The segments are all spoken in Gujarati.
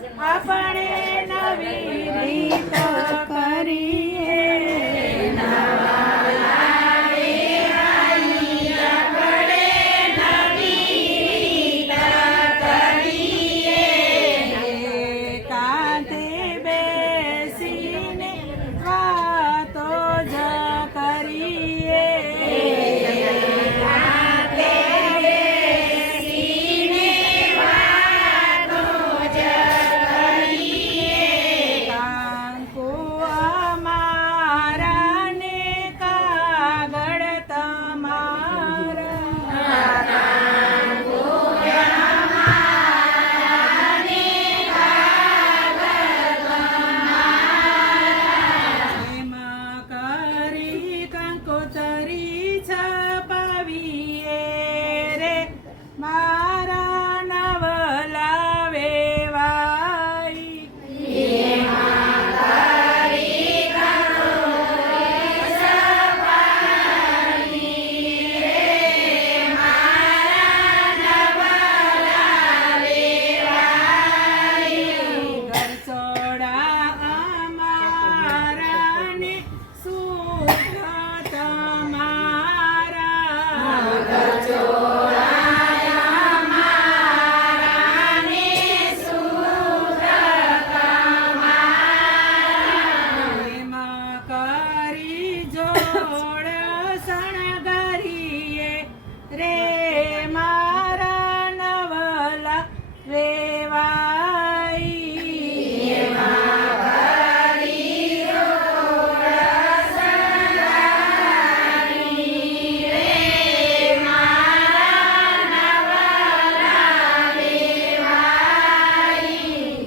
આપણે નવી રીત કરીએ કાંધે બેસીને વાતો જ કરીએ કાંકુ અમારા ને કાગળ તમારા એમાં કરી કંકોતરી છપાવીએ રે મારા નવલા વેવાઈ ઘરચોડા અમારા ને સુખ તમારા એમાં કરી જોડ શણગારીએ રે મારા નવલા વેવાઈ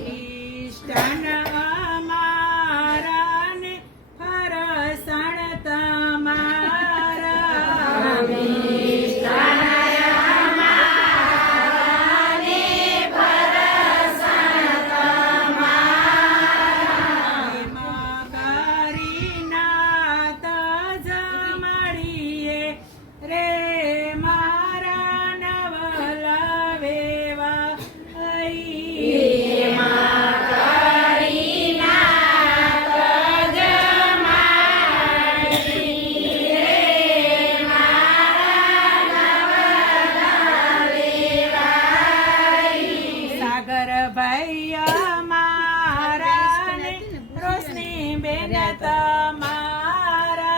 ઈષ્ટન અમારા ને ફરસાણ તમારા એમાં કરી નાત જમાડીએ રે મારા નવલા વેવાઈ સાગરભાઈ અમારા ને રોશની બેન તમારા